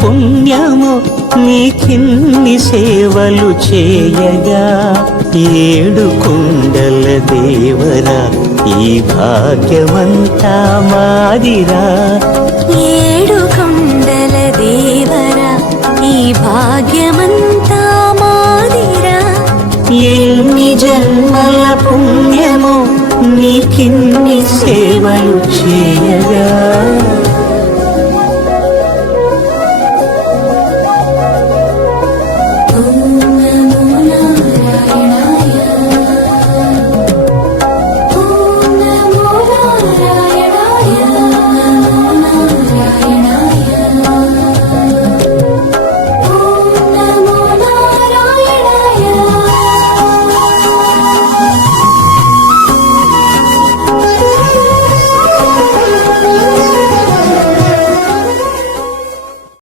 పుణ్యము నీకిన్ని సేవలు చేయగా ఏడు కొండల దేవరా ఈ భాగ్యమంతా మాదిరా ఏడు కొండల దేవరా ఈ భాగ్యమంతా మాదిరా ఎన్ని జన్మల పుణ్యము నీకిన్ని సేవలు చేయగా